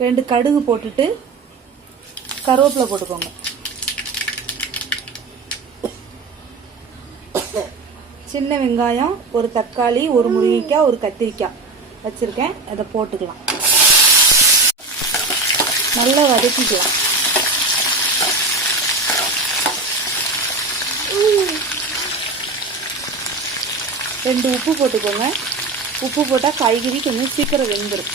2 கடுகு போட்டுட்டு கருவேப்பிலை போட்டுக்கோங்க. சின்ன வெங்காயம், ஒரு தக்காளி, ஒரு முருங்கைக்காய், ஒரு கத்திரிக்காய் வச்சிருக்கேன். அதை போட்டுக்கலாம். நல்லா வதக்கிக்கலாம். ரெண்டு உப்பு போட்டுக்கோங்க. உப்பு போட்டால் காய்கறி கொஞ்சம் சீக்கிரம் வெந்துடும்.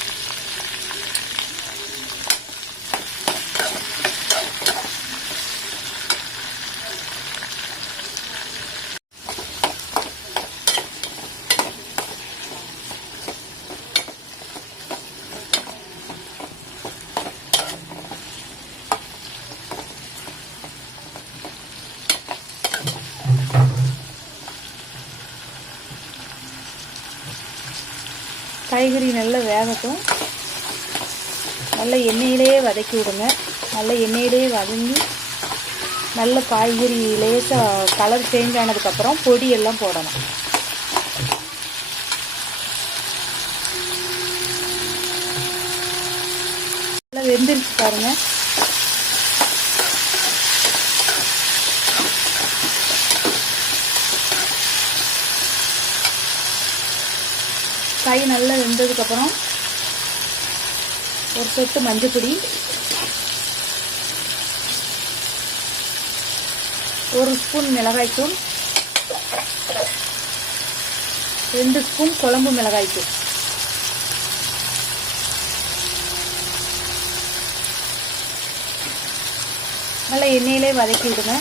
காய்கறி நல்லா வேகட்டும். நல்ல எண்ணெயிலேயே வதக்கி விடுங்க. நல்ல எண்ணெயிலேயே வதங்கி நல்ல காய்கறி லேசாக கலர் சேஞ்ச் ஆனதுக்கப்புறம் பொடியெல்லாம் போடணும். நல்லா வெந்துருச்சு பாருங்க. காய் நல்லா வெந்ததுக்கப்புறம் ஒரு சொட்டு மஞ்சப்பொடி, 1 ஸ்பூன் மிளகாய்த்தூள், 2 ஸ்பூன் குழம்பு மிளகாய்த்தூள், நல்லா எண்ணெயிலே வதக்கி விடுங்க.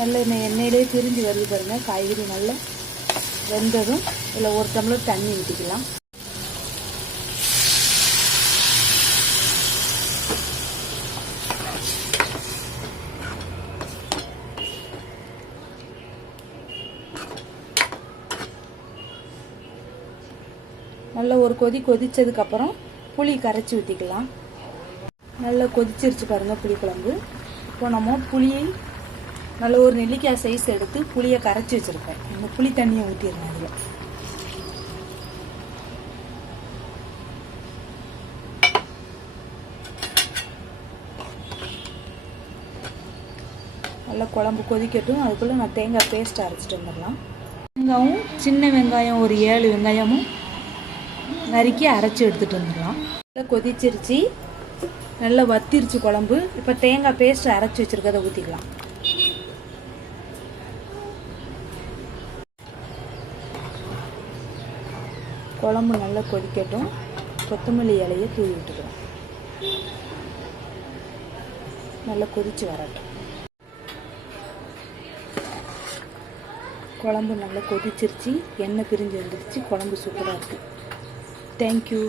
நல்ல எண்ணெயிலே பிரிஞ்சு வருது பாருங்க. காய்கறி நல்லா வெந்ததும் இதில் 1 டம்ளர் தண்ணி ஊற்றிக்கலாம். நல்லா ஒரு கொதி கொதிச்சதுக்கப்புறம் புளி கரைச்சி ஊற்றிக்கலாம். நல்லா கொதிச்சிருச்சு பாருங்க புளி குழம்பு. இப்போ நம்ம புளியை நல்ல ஒரு நெல்லிக்காய் சைஸ் எடுத்து புளியை கரைச்சி வச்சுருக்கேன். இந்த புளி தண்ணியை ஊற்றிடுறேன். அதில் நல்லா குழம்பு கொதிக்கட்டும். அதுக்குள்ளே நான் தேங்காய் பேஸ்ட் அரைச்சிட்டு வந்துடலாம். வெங்காயம், சின்ன வெங்காயம் ஒரு 7 வெங்காயமும் நறுக்கி அரைச்சி எடுத்துகிட்டு வந்துடலாம். நல்லா கொதிச்சிருச்சு, நல்லா வத்திருச்சு குழம்பு. இப்போ தேங்காய் பேஸ்ட் அரைச்சி வச்சுருக்கதை ஊற்றிக்கலாம். குழம்பு நல்லா கொதிக்கட்டும். கொத்தமல்லி இலையை தூவி விட்டுக்கிறோம். நல்லா கொதிச்சு வரட்டும். குழம்பு நல்லா கொதிச்சிருச்சு, எண்ணெய் பிரிஞ்சு வந்துருச்சு. குழம்பு சூப்பராக இருக்குது. தேங்க்யூ.